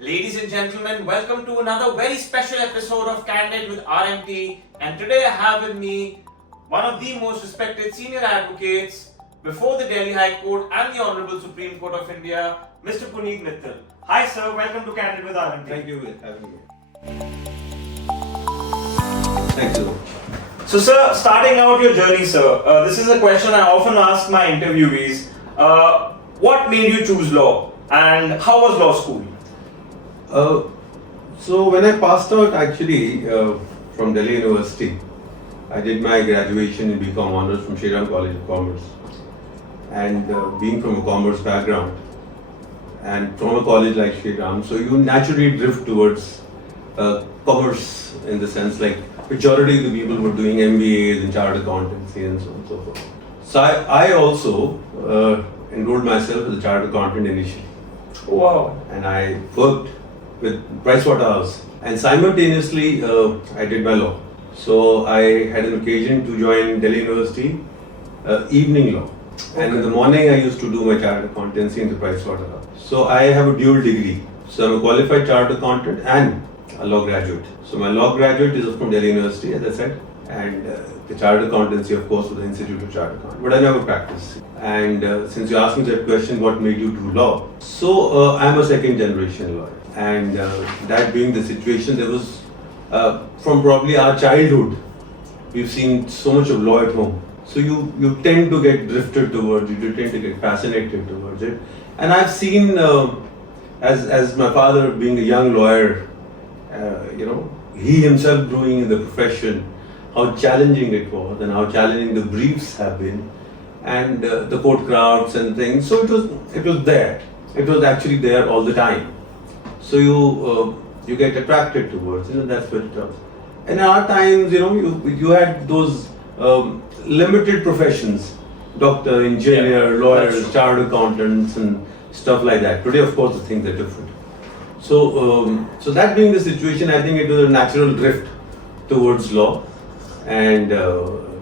Ladies and gentlemen, welcome to another very special episode of Candid with RMT. And today I have with me one of the most respected senior advocates before the Delhi High Court and the Honorable Supreme Court of India, Mr. Puneet Mittal. Hi sir, welcome to Candid with RMT. Thank you for having me. Thank you. So sir, starting out your journey sir, this is a question I often ask my interviewees. What made you choose law and how was law school? So when I passed out actually from Delhi University, I did my graduation in BCom Honours from Shriram College of Commerce. And being from a commerce background and from a college like Shriram, so you naturally drift towards commerce in the sense like majority of the people were doing MBAs and chartered accountancy and so on and so forth. So I also enrolled myself as a chartered accountant initially. Wow. And I worked with Pricewaterhouse and simultaneously I did my law. So I had an occasion to join Delhi University evening law. Okay. And in the morning I used to do my chartered accountancy in the Pricewaterhouse. So I have a dual degree. So I'm a qualified chartered accountant and a law graduate. So my law graduate is from Delhi University, as I said, and the chartered accountancy, of course, with the Institute of Chartered Accountants. But I never practiced. And since you asked me that question, what made you do law? So I'm a second generation lawyer. And that being the situation, there was, from probably our childhood, we've seen so much of law at home. So you tend to get drifted towards it, you tend to get fascinated towards it. And I've seen, as my father being a young lawyer, he himself growing in the profession, how challenging it was and how challenging the briefs have been and the court crowds and things. So it was there. It was actually there all the time. So you get attracted towards, that's what it was. And in our times, you had those limited professions, doctor, engineer, lawyers, chartered accountants and stuff like that. Today, of course, the things are different. So that being the situation, I think it was a natural drift towards law, and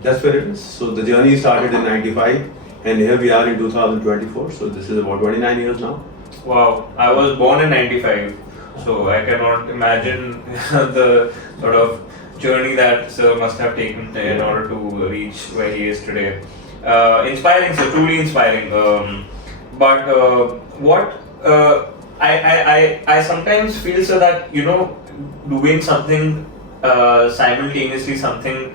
that's where it is. So the journey started in '95, and here we are in 2024. So this is about 29 years now. Wow, I was born in '95, so I cannot imagine the sort of journey that sir must have taken in order to reach where he is today. Inspiring, sir, truly inspiring. But what I sometimes feel so that doing something simultaneously, something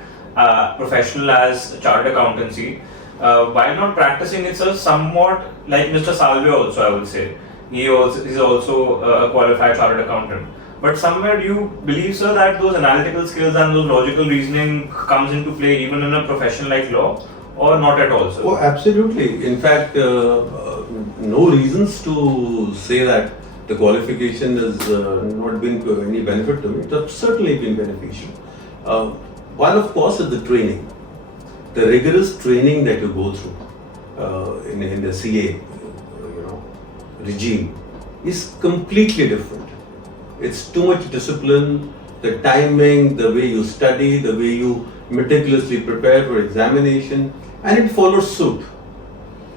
professional as chartered accountancy, while not practicing itself, somewhat like Mr. Salve also, I would say. He's also a qualified chartered accountant. But somewhere do you believe, sir, that those analytical skills and those logical reasoning comes into play even in a profession like law, or not at all, sir? Oh, absolutely. In fact, no reasons to say that the qualification has not been to any benefit to me. It has certainly been beneficial. One, of course, is the training. The rigorous training that you go through in the CA regime is completely different. It's too much discipline, the timing, the way you study, the way you meticulously prepare for examination, and it follows suit.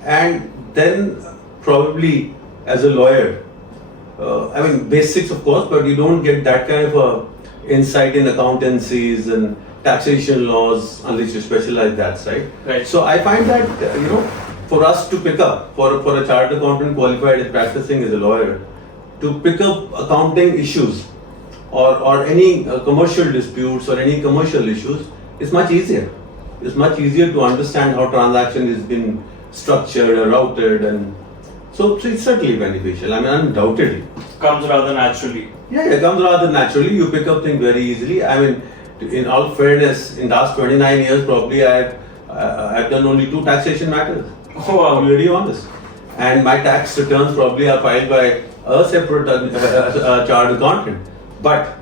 And then probably as a lawyer, basics of course, but you don't get that kind of a insight in accountancies and taxation laws unless you specialize that side. Right. So I find that for us to pick up, for a chartered accountant qualified and practicing as a lawyer, to pick up accounting issues or any commercial disputes or any commercial issues is much easier. It's much easier to understand how transaction has been structured or routed, and so it's certainly beneficial. Undoubtedly. Comes rather naturally. Yeah, it comes rather naturally. You pick up things very easily. In all fairness, in the last 29 years, probably I've done only 2 taxation matters. Oh, wow. I'm very honest. And my tax returns probably are filed by a separate chartered accountant. But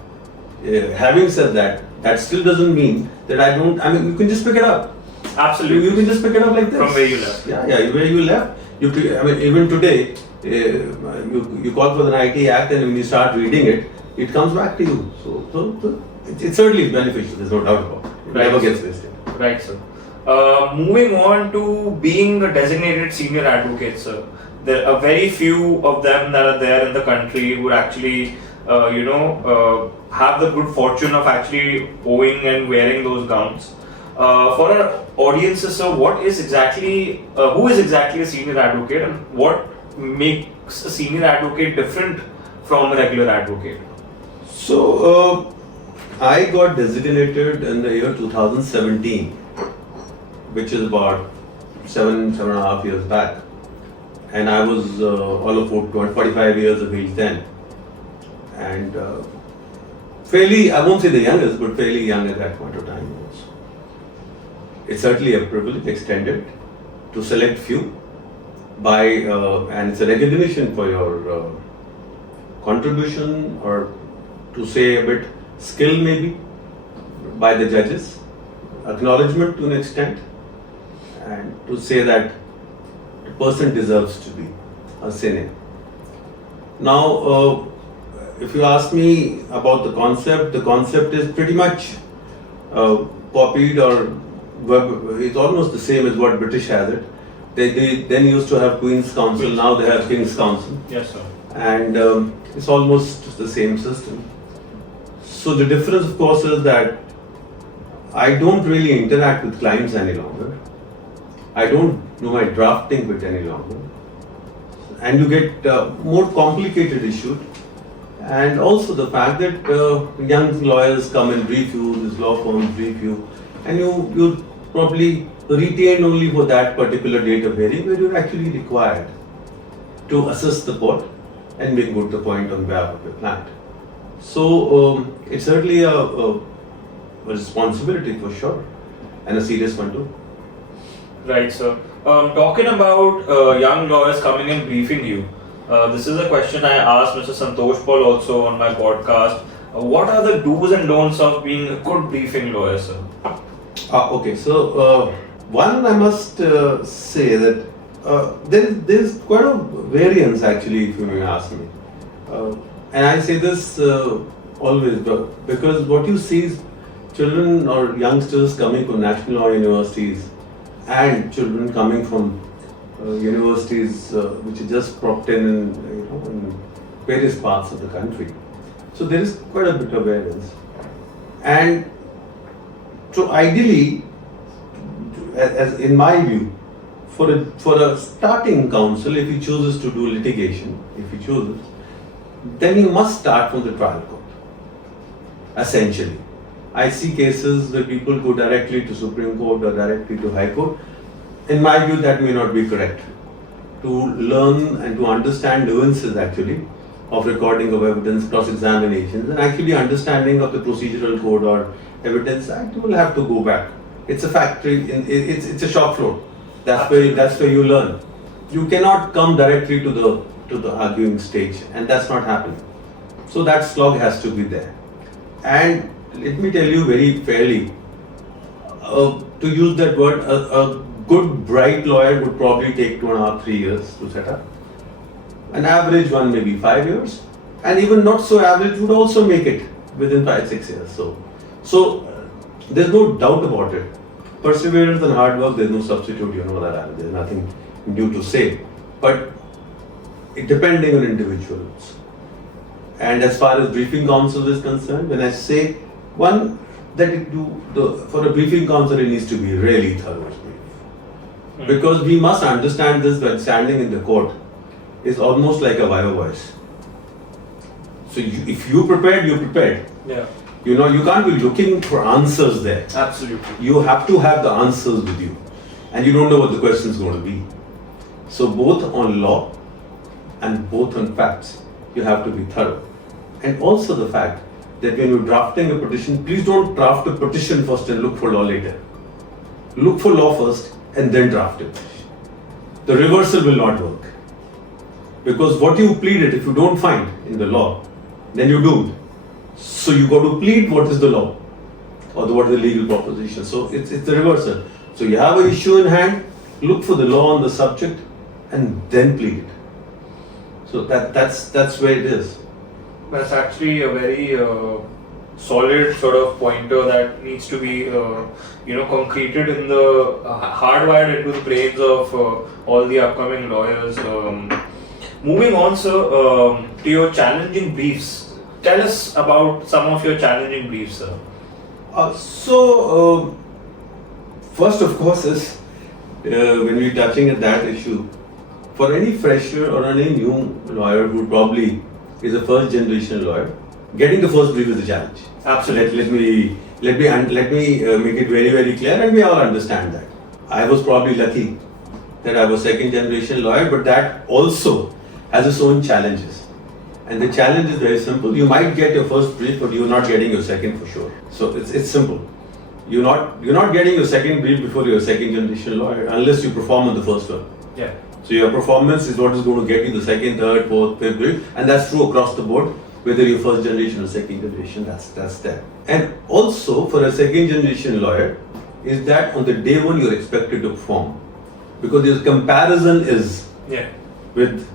having said that, that still doesn't mean that you can just pick it up. Absolutely. You can just pick it up like this. From where you left. Yeah, where you left. Even today, you call for the IT Act, and when you start reading it, it comes back to you. So it's certainly beneficial, there's no doubt about it. It never gets wasted. Right, sir. Moving on to being a designated senior advocate, sir. there are very few of them that are there in the country who actually, have the good fortune of actually owing and wearing those gowns. For our audiences, so who is exactly a senior advocate, and what makes a senior advocate different from a regular advocate? So, I got designated in the year 2017, which is about seven and a half years back. And I was all of 45 years of age then. And fairly, I won't say the youngest, but fairly young at that point of time. It's certainly a privilege extended to select few by, and it's a recognition for your contribution, or to say a bit skill maybe, by the judges, acknowledgement to an extent, and to say that the person deserves to be a senior. Now, if you ask me about the concept is pretty much copied, or it's almost the same as what British has it. They then used to have Queen's Council, now they have King's Council. Yes, sir. And it's almost the same system. So the difference, of course, is that I don't really interact with clients any longer. I don't do my drafting with any longer. And you get more complicated issues. And also the fact that young lawyers come and brief you, these law firms brief you, and you probably retain only for that particular date of hearing where you're actually required to assist the court and make good the point on behalf of your client. So it's certainly a responsibility for sure, and a serious one too. Right, sir. Talking about young lawyers coming and briefing you, this is a question I asked Mr. Santosh Paul also on my podcast. What are the do's and don'ts of being a good briefing lawyer, sir? Okay, so one, I must say that there's quite a variance actually, if you may ask me. And I say this always, because what you see is children or youngsters coming from national law universities and children coming from universities which are just propped in various parts of the country. So there is quite a bit of variance. And so ideally, as in my view, for a starting counsel, if he chooses to do litigation, then he must start from the trial court. Essentially, I see cases where people go directly to Supreme Court or directly to High Court. In my view, that may not be correct. To learn and to understand nuances actually of recording of evidence, cross-examinations, and actually understanding of the procedural code or evidence act, you will have to go back. It's a factory, it's a shop floor. That's where you learn. You cannot come directly to the arguing stage, and that's not happening. So that slog has to be there. And let me tell you very fairly, to use that word, a good bright lawyer would probably take 2.5, 3 years to set up. An average one maybe 5 years, and even not so average would also make it within 5-6 years. So there's no doubt about it. Perseverance and hard work, there's no substitute, that there's nothing new to say. But it depending on individuals. And as far as briefing counsel is concerned, when I say one, that for a briefing counsel it needs to be really thorough. Because we must understand this when standing in the court is almost like a viva voice. So if you prepared, you prepared. Yeah. You can't be looking for answers there. Absolutely. You have to have the answers with you. And you don't know what the question is going to be. So both on law and both on facts, you have to be thorough. And also the fact that when you're drafting a petition, please don't draft a petition first and look for law later. Look for law first and then draft it. The reversal will not work. Because what you pleaded, if you don't find in the law, then you're doomed. So you got to plead what is the law or what is the legal proposition. So it's the reversal. So you have an issue in hand, look for the law on the subject and then plead it. So that's where it is. That's actually a very solid sort of pointer that needs to be concreted in the hardwired into the brains of all the upcoming lawyers. Moving on, sir, to your challenging briefs. Tell us about some of your challenging briefs, sir. First, of course, is when we're touching at that issue, for any fresher or any new lawyer who probably is a first generation lawyer, getting the first brief is a challenge. Absolutely. Let me make it very, very clear, and we all understand that. I was probably lucky that I was second generation lawyer, but that also has its own challenges. And the challenge is very simple. You might get your first brief, but you're not getting your second for sure. So it's simple. You're not getting your second brief before you're a second generation lawyer unless you perform on the first one. Yeah. So your performance is what is going to get you the second, third, fourth, fifth brief, and that's true across the board, whether you're first generation or second generation. That's there. And also for a second generation lawyer, is that on the day one you're expected to perform, because your comparison is with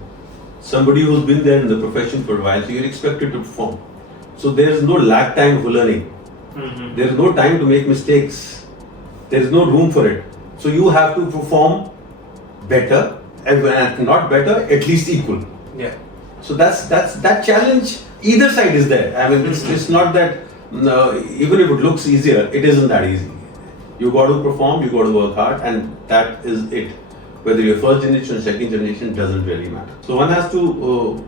somebody who's been there in the profession for a while, so you're expected to perform. So there's no lag time for learning. Mm-hmm. There's no time to make mistakes. There's no room for it. So you have to perform better, and not better, at least equal. Yeah. So that challenge. Either side is there. I mean, it's not that even if it looks easier, it isn't that easy. You got to perform, you got to work hard, and that is it. Whether you're first generation or second generation doesn't really matter. So one has to,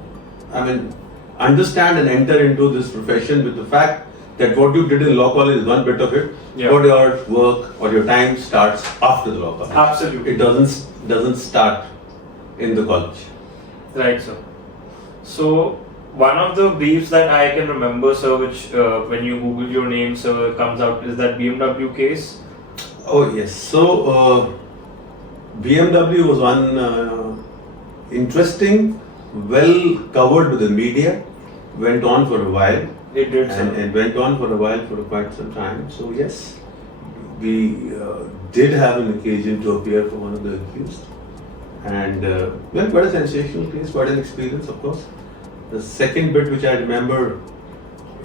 understand and enter into this profession with the fact that what you did in law college is one bit of it, but your work or your time starts after the law college. Absolutely. It doesn't start in the college. Right, sir. So one of the briefs that I can remember, sir, which when you Google your name, sir, comes out, is that BMW case. Oh yes. So BMW was one interesting, well covered with the media. Went on for a while. It did, and sir. it went on for a while, for quite some time. So yes, we did have an occasion to appear for one of the accused, and quite a sensational case, quite an experience, of course. The second bit which I remember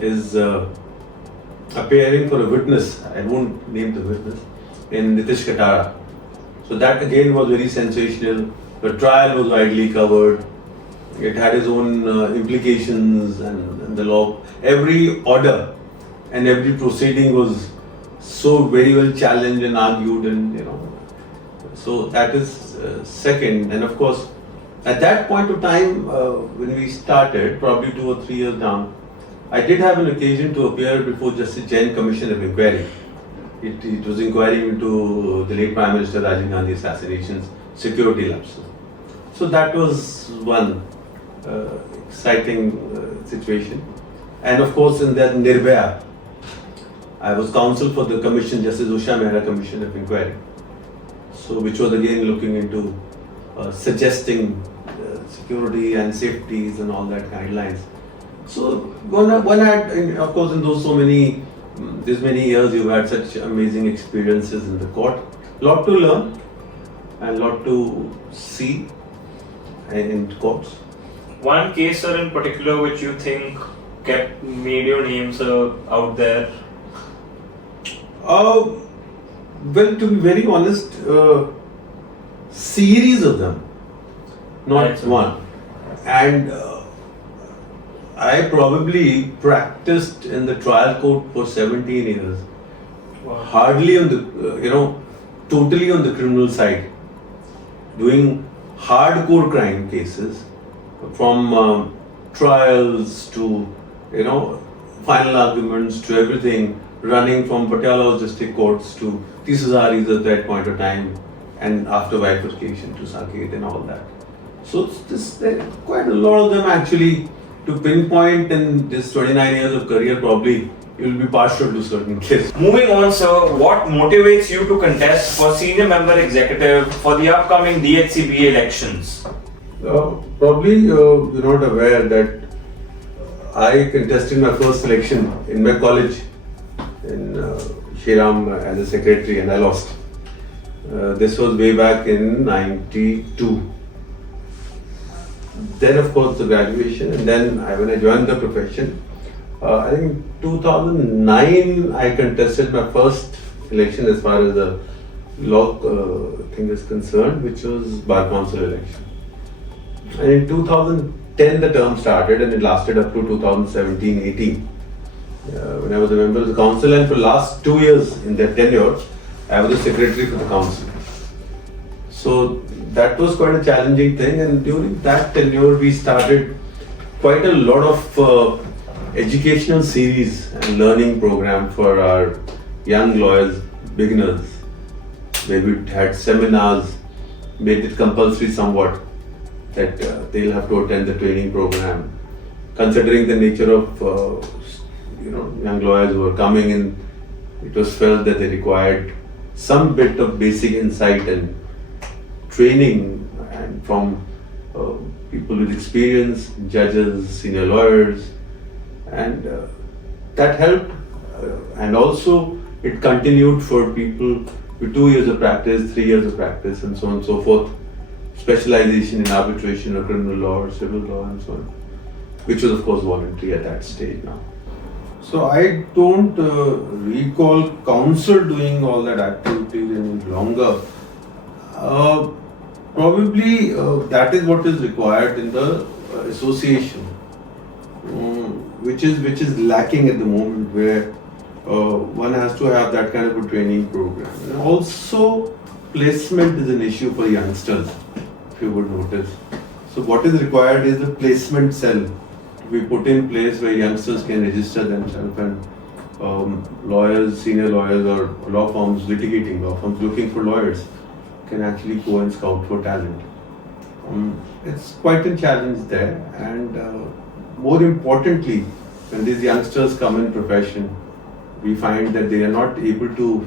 is appearing for a witness. I won't name the witness, in Nitish Katara. So that again was very sensational. The trial was widely covered. It had its own implications and the law. Every order and every proceeding was so very well challenged and argued, and So that is second. And of course, at that point of time, when we started, probably 2 or 3 years down, I did have an occasion to appear before Justice Jain Commission of Inquiry. It was inquiring into the late Prime Minister Rajiv Gandhi assassination's security lapses. So that was one exciting situation. And of course, in that Nirbhaya, I was counsel for the commission, Justice Usha Mehra Commission of Inquiry. So, which was again looking into suggesting security and safeties and all that guidelines. So, one had, of course, in those these many years, you've had such amazing experiences in the court. Lot to learn and lot to see in courts. One case, sir, in particular, which you think made your name, sir, out there? Well, to be very honest, series of them, not Right, one. And I probably practiced in the trial court for 17 years. Wow. Hardly on the, totally on the criminal side, doing hardcore crime cases, from trials to, final arguments to everything, running from Patiala district courts to Tisazaris at that point of time, and after bifurcation to Saket and all that. So there are quite a lot of them actually. To pinpoint in this 29 years of career, probably you will be partial to certain cases. Moving on, sir, what motivates you to contest for senior member executive for the upcoming DHCBA elections? Probably you're not aware that I contested my first election in my college in Shriram as a secretary, and I lost. This was way back in '92. Then of course the graduation, and then when I joined the profession, I think 2009 I contested my first election as far as the law thing is concerned, which was bar council election. And in 2010 the term started and it lasted up to 2017-18. When I was a member of the council, and for the last 2 years in that tenure, I was the secretary for the council. So that was quite a challenging thing, and during that tenure we started quite a lot of educational series and learning program for our young lawyers, beginners, where we had seminars, made it compulsory somewhat that they'll have to attend the training program. Considering the nature of young lawyers who were coming in, it was felt that they required some bit of basic insight and training, and from people with experience, judges, senior lawyers, and that helped. And also it continued for people with 2 years of practice, 3 years of practice, and so on and so forth. Specialization in arbitration or criminal law or civil law and so on, which was of course voluntary at that stage now. So I don't recall council doing all that activities any longer. Probably that is what is required in the association, which is lacking at the moment, where one has to have that kind of a training program. And also, placement is an issue for youngsters, if you would notice. So what is required is a placement cell to be put in place where youngsters can register themselves, and lawyers, senior lawyers or law firms, litigating law firms looking for lawyers can actually go and scout for talent. It's quite a challenge there, and more importantly, when these youngsters come in profession, we find that they are not able to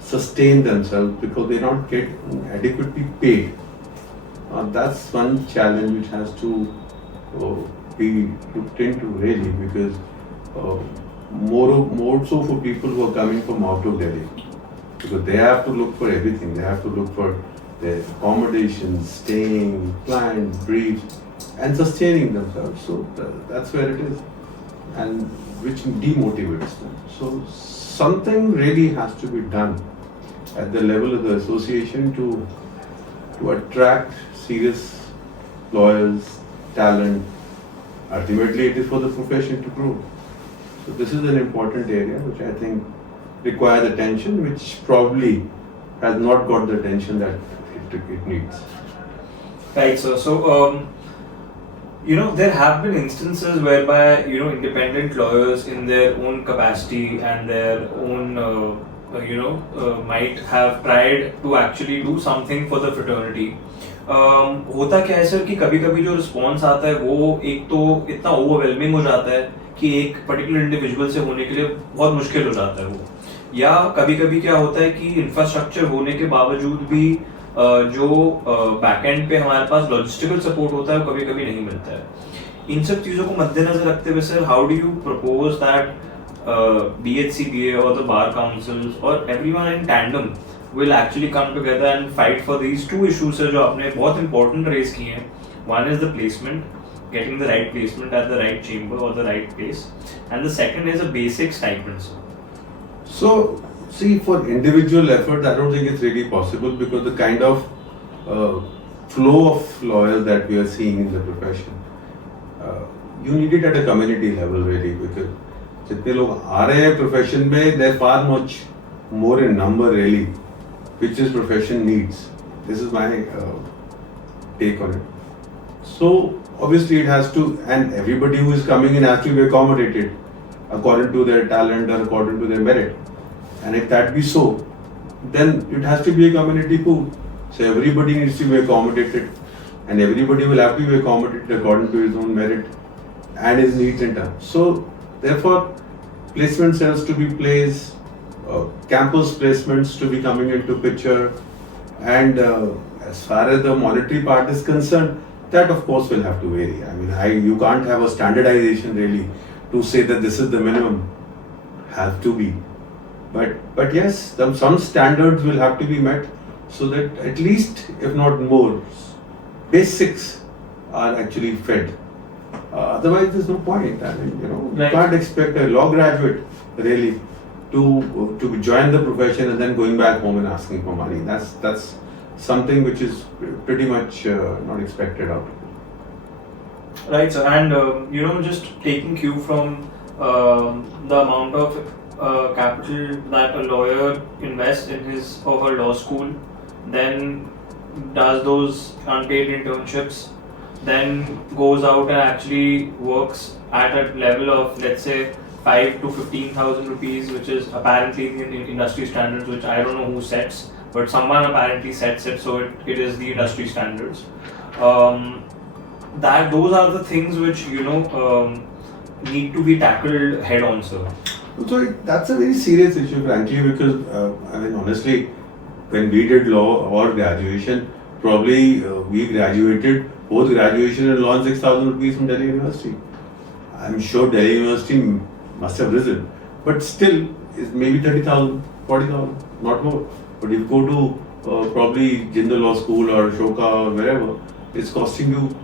sustain themselves because they don't get adequately paid. That's one challenge which has to be looked into really, because more so for people who are coming from out of Delhi, because they have to look for everything. They have to look for their accommodation, staying, client, brief, and sustaining themselves. So that's where it is, and which demotivates them. So something really has to be done at the level of the association to attract serious lawyers, talent. Ultimately, it is for the profession to grow. So this is an important area which I think requires attention, which probably has not got the attention that it needs. Right, sir. So, there have been instances whereby, independent lawyers in their own capacity and their own, might have tried to actually do something for the fraternity. होता क्या है sir कि कभी कभी जो response आता है वो एक तो इतना ओवरवेलमिंग हो जाता है कि एक पर्टिकुलर इंडिविजुअल से होने के लिए बहुत मुश्किल हो जाता है वो, या कभी कभी क्या होता है कि इंफ्रास्ट्रक्चर होने के बावजूद भी जो बैकएंड पे हमारे पास लॉजिस्टिकल सपोर्ट होता है वो कभी कभी नहीं मिलता है। इन सब चीज़ों को मद्देनजर रखते हुए sir, how do you propose that BHCBA or the bar councils or everyone in tandem will actually come together and fight for these two issues sir, जो आपने बहुत important raise किए हैं. One is the placement, getting the right placement at the right chamber or the right place, and the second is a basic stipend. So, see, for individual effort, I don't think it's really possible, because the kind of flow of lawyers that we are seeing in the profession, you need it at a community level really, because जितने लोग आ रहे हैं profession में, they're far much more in number really, which this profession needs. This is my take on it. So obviously it has to, and everybody who is coming in has to be accommodated according to their talent or according to their merit. And if that be so, then it has to be a community pool. So everybody needs to be accommodated, and everybody will have to be accommodated according to his own merit and his needs and terms. So therefore, placement cells to be placed, campus placements to be coming into picture, and as far as the monetary part is concerned, that of course will have to vary. I mean, you can't have a standardization really to say that this is the minimum. Have to be, but yes, some standards will have to be met, so that at least, if not more, basics are actually fed. Otherwise, there's no point. I mean, you Right. can't expect a law graduate really to join the profession and then going back home and asking for money. That's something which is pretty much not expected out of it. Right, sir. And just taking cue from the amount of capital that a lawyer invests in his or her law school, then does those unpaid internships, then goes out and actually works at a level of, let's say, 5 to 15,000 rupees, which is apparently in industry standards, which I don't know who sets, but someone apparently sets it, so it is the industry standards. That those are the things which need to be tackled head on, sir. So that's a very serious issue, frankly, because I mean, honestly, when we did law or graduation, probably we graduated both graduation and law on 6,000 rupees from Delhi University. I'm sure Delhi University must have risen, but still is maybe 30,000, 40,000, not more. But if you go to probably Jindal Law School or Shoka or wherever, it's costing you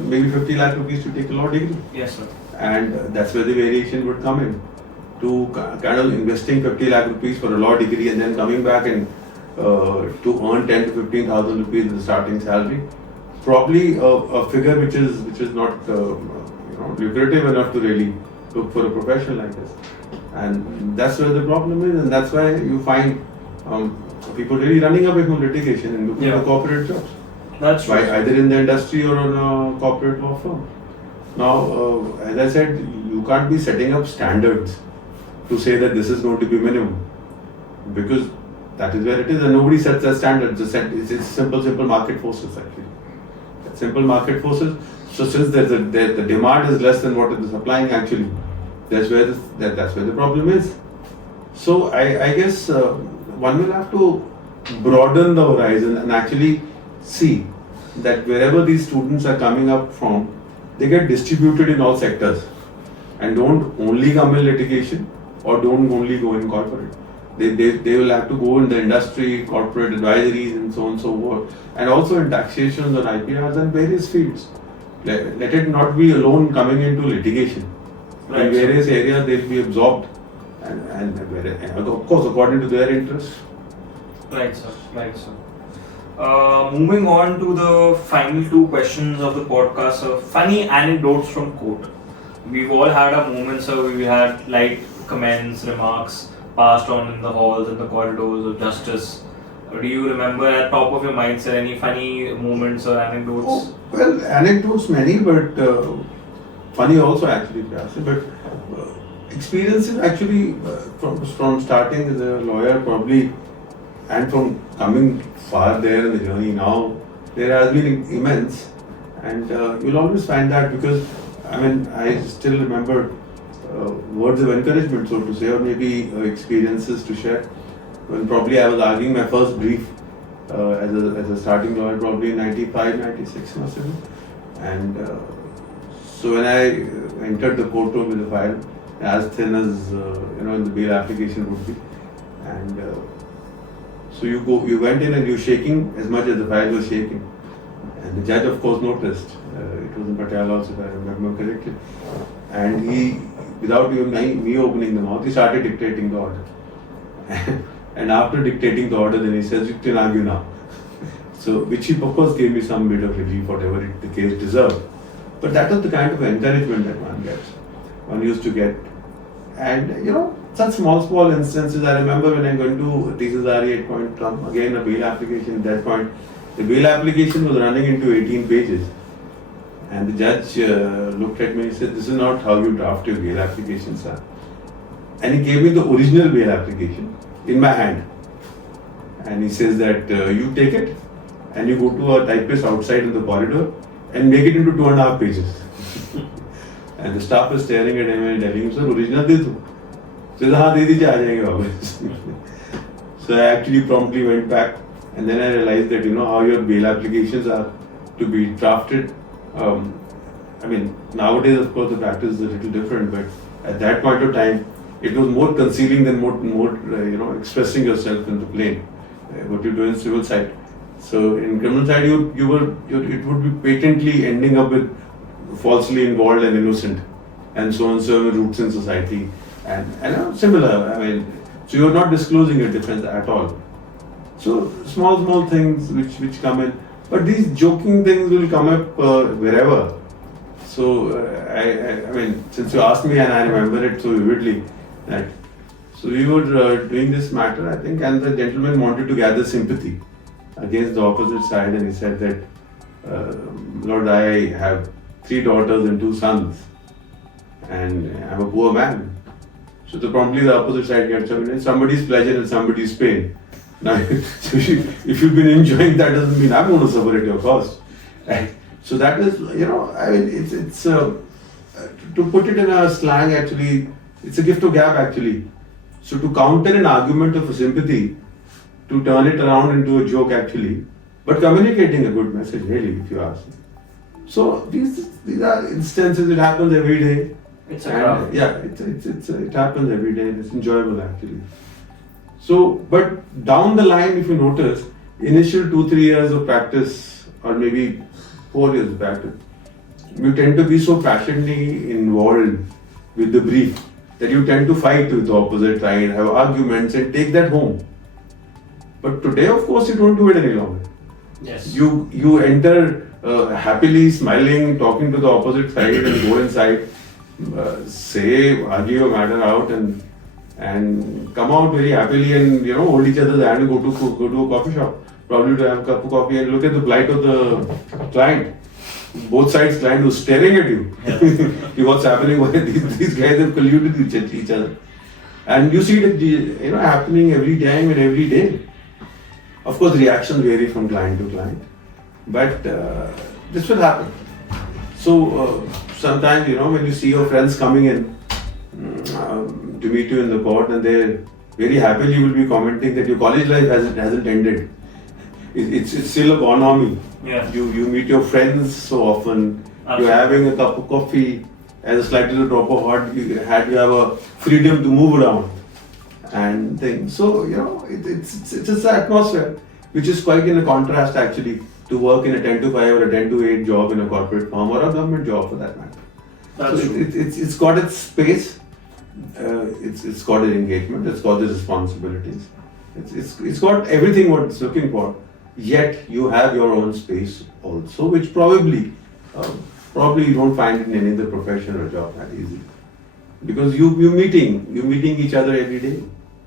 maybe 50 lakh rupees to take a law degree. Yes, sir. And that's where the variation would come in. To kind of investing 50 lakh rupees for a law degree and then coming back and to earn 10 to 15,000 rupees as the starting salary, probably a figure which is not lucrative enough to really look for a profession like this. And that's where the problem is, and that's why you find people really running away from litigation and looking for corporate jobs. That's right. Either in the industry or on a corporate law firm. Now, as I said, you can't be setting up standards to say that this is going to be minimum, because that is where it is, and nobody sets that standard. It's simple market forces actually. Simple market forces. So since the demand is less than what it is supplying, actually, that's where the problem is. So I guess one will have to broaden the horizon and actually see that wherever these students are coming up from, they get distributed in all sectors and don't only come in litigation or don't only go in corporate. They will have to go in the industry, corporate advisories and so on and so forth, and also in taxations or IPRs and various fields. Let it not be alone coming into litigation. Right. In various areas they will be absorbed and of course according to their interests. Right, sir. Right, sir. Moving on to the final two questions of the podcast, sir. Funny anecdotes from court. We've all had our moments, sir. We had light comments, remarks passed on in the halls and the corridors of justice. Do you remember at top of your mind, sir, any funny moments or anecdotes? Oh, well, anecdotes many, but funny also actually. But experiences actually from starting as a lawyer probably, and from coming far there in the journey now, there has been immense, and you'll always find that, because I mean I still remember words of encouragement, so to say, or maybe experiences to share. When probably I was arguing my first brief as a starting lawyer, probably in 95, 96 must have been. And so when I entered the courtroom with a file as thin as in the bail application would be, and so you went in and you were shaking as much as the file was shaking, and the judge of course noticed. It was in Patiala also, if I remember correctly, and he, without even me opening the mouth, he started dictating the order. And after dictating the order, then he says, "You can argue now." So, which he of course gave me some bit of relief, whatever the case deserved. But that was the kind of encouragement that one used to get. And such small instances. I remember when I went to TCSRE at point, again a bail application. At that point, the bail application was running into 18 pages. And the judge looked at me and said, "This is not how you draft your bail application, sir." And he gave me the original bail application in my hand. And he says that you take it and you go to a typist outside in the corridor and make it into 2.5 pages. And the staff is staring at him and telling him, "Sir, original de do." He says, "Haan, de dijiye, aa jayenge wapas." So I actually promptly went back, and then I realized that how your bail applications are to be drafted. I mean, nowadays of course the practice is a little different, but at that point of time, it was more concealing than more expressing yourself in the plain. What you do in civil side. So in criminal side, it would be patently ending up with falsely involved and innocent, and so on, so many roots in society, and similar. I mean, so you're not disclosing your difference at all. So small things which come in, but these joking things will come up wherever. So I mean, since you asked me and I remember it so vividly, that so we were doing this matter, I think, and the gentleman wanted to gather sympathy against the opposite side, and he said that, Lord, I have 3 daughters and 2 sons, and I'm a poor man. So promptly the opposite side gets up, it's somebody's pleasure and somebody's pain. Now, if you've been enjoying that, doesn't mean I'm going to suffer at your cost. Right? So that is, I mean, it's to put it in a slang, actually, it's a gift of gab, actually. So to counter an argument of sympathy, to turn it around into a joke, actually, but communicating a good message, really, if you ask me. So these are instances, it happens every day. It's a craft. Yeah, it happens every day, and it's enjoyable, actually. So, but down the line, if you notice, initial 2-3 years of practice, or maybe 4 years of practice, you tend to be so passionately involved with the brief that you tend to fight with the opposite side, have arguments, and take that home. But today, of course, you don't do it any longer. Yes. You enter happily smiling, talking to the opposite side, and go inside, argue your matter out, and come out very happily, and hold each other's hand and go to a coffee shop, probably to have a cup of coffee, and look at the plight of the client. Both sides, client who's staring at you. Yeah. What's happening? Why these guys have colluded with each other, and you see it happening every time and every day. Of course, reactions vary from client to client, but this will happen. So sometimes when you see your friends coming in to meet you in the court, and they very happily will be commenting that your college life hasn't ended. It's still a bonhomie. Yeah. You meet your friends so often. Absolutely. You're having a cup of coffee, as a slightly the drop of hot, you have a freedom to move around and things. So it's an atmosphere which is quite in a contrast, actually, to work in a 10 to 5 or a 10 to 8 job in a corporate firm or a government job, for that matter. That's so true. It's got its space. It's got its engagement. It's got its responsibilities. It's got everything what it's looking for. Yet you have your own space also, which probably you don't find in any other profession or job that easy, because you're meeting each other every day.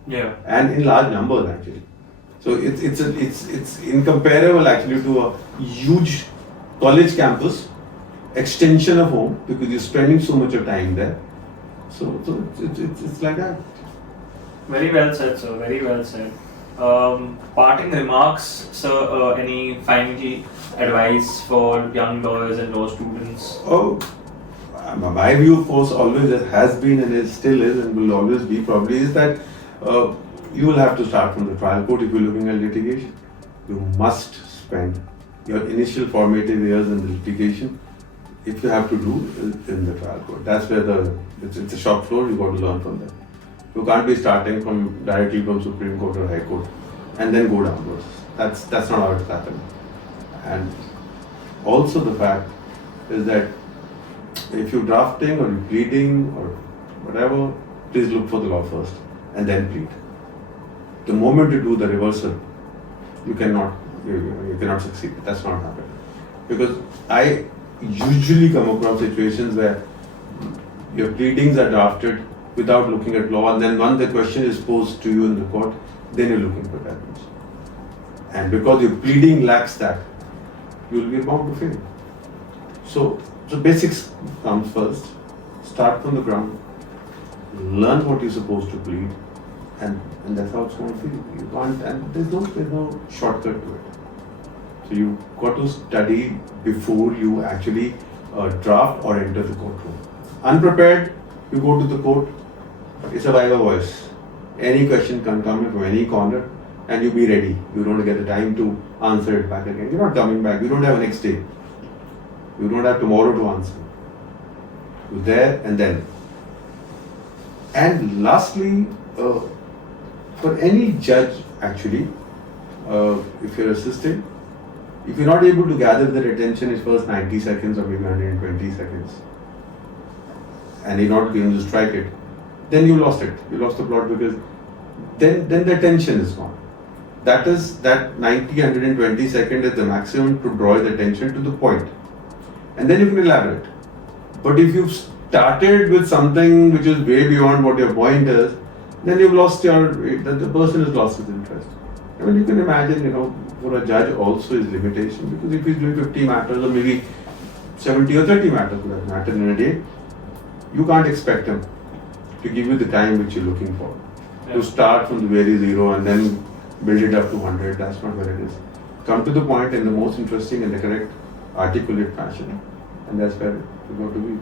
Yeah. And in large numbers, actually. So it's incomparable, actually, to a huge college campus, extension of home, because you're spending so much of time there. So it's like that. Very well said, sir. Very well said. Parting remarks, sir. Any final advice for young lawyers and law students? Oh, my view, of course, always has been and still is and will always be probably is that you will have to start from the trial court if you're looking at litigation. You must spend your initial formative years in the litigation, if you have to do, in the trial court. That's where it's a shop floor. You got to learn from them. You can't be starting directly from Supreme Court or High Court and then go downwards. That's not how it's happening. And also the fact is that if you're drafting or you're pleading or whatever, please look for the law first and then plead. The moment you do the reversal, you cannot succeed. That's not happening. Because I usually come across situations where your pleadings are drafted without looking at law, and then once the question is posed to you in the court, then you're looking for evidence. And because your pleading lacks that, you will be bound to fail. So basics comes first. Start from the ground. Learn what you're supposed to plead, and that's how it's going to feel. You can't, and there's no shortcut to it. So you've got to study before you actually draft or enter the courtroom. Unprepared, you go to the court. It's a viva voice. Any question can come in from any corner, and you be ready. You don't get the time to answer it back again. You're not coming back. You don't have a next day. You don't have tomorrow to answer. You're there and then. And lastly, for any judge, actually, if you're assisting, If you're not able to gather their attention in first 90 seconds or maybe 120 seconds, and you're not going to strike it, then you lost it. You lost the plot because then the attention is gone. That is that 90, 120 seconds is the maximum to draw the attention to the point. And then you can elaborate. But if you've started with something which is way beyond what your point is, then you've lost the person has lost his interest. I mean, you can imagine, for a judge also is limitation, because if he's doing 50 matters or maybe 70 or 30 matters for that matter in a day, you can't expect him to give you the time which you're looking for. Yeah. To start from the very zero and then build it up to 100, that's not where it is. Come to the point in the most interesting and the correct articulate fashion, and that's where you got to be.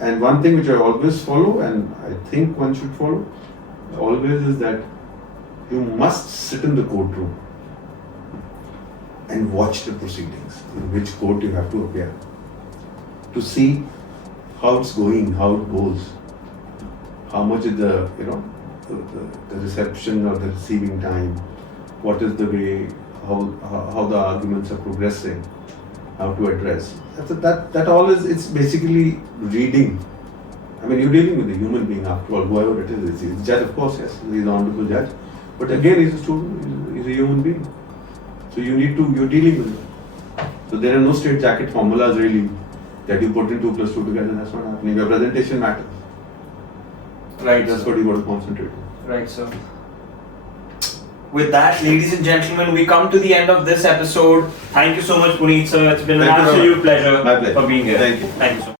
And one thing which I always follow, and I think one should follow, always is that you must sit in the courtroom and watch the proceedings, in which court you have to appear, to see how it's going, how it goes, how much is the reception or the receiving time, what is the way, how the arguments are progressing, how to address. That all is, it's basically reading. I mean, you're dealing with a human being after all, whoever it is. He's a judge, of course, yes, he's an honorable judge. But again, he's a student, he's a human being. So you're dealing with him. So there are no straight jacket formulas really that you put in 2 plus 2 together, that's not happening. Your presentation matters. Right. That's what you got to concentrate on. Right, sir. With that, ladies and gentlemen, we come to the end of this episode. Thank you so much, Puneet, sir. It's been an absolute pleasure My pleasure for being here. Thank you. Thank you so much.